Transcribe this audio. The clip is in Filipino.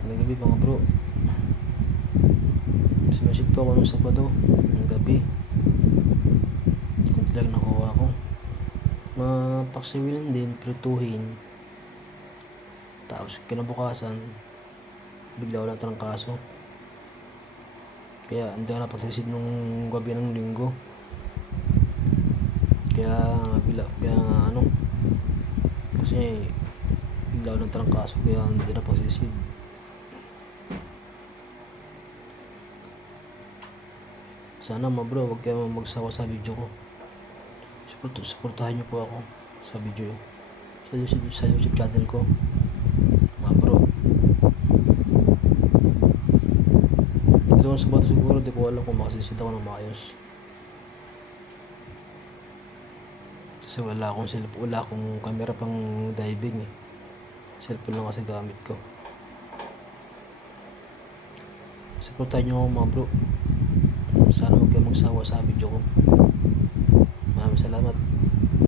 Magandang gabi mga bro. Sinusit po ako ng Sabado ng gabi. Kunti lang nakuha ko. Mapaksiwilan din, prituhin. Tapos kinabukasan, bigla ko natrangkaso. Kaya hindi ako napagsisid nung gabi ng linggo. Kaya kasi bigla ko natrangkaso kaya hindi napagsisid. Sana mga bro, huwag kayo magsawa sa video ko. Suportahan niyo po ako sa video sa YouTube channel ko mga bro. Ito ng Sabado siguro, di ko alam kung makasisid ako ng maayos kasi wala akong camera pang diving eh. Cellphone lang kasi gamit ko. Suportahan niyo ako mga bro. Sana huwag kayo magsawa sa video ko. Maraming salamat.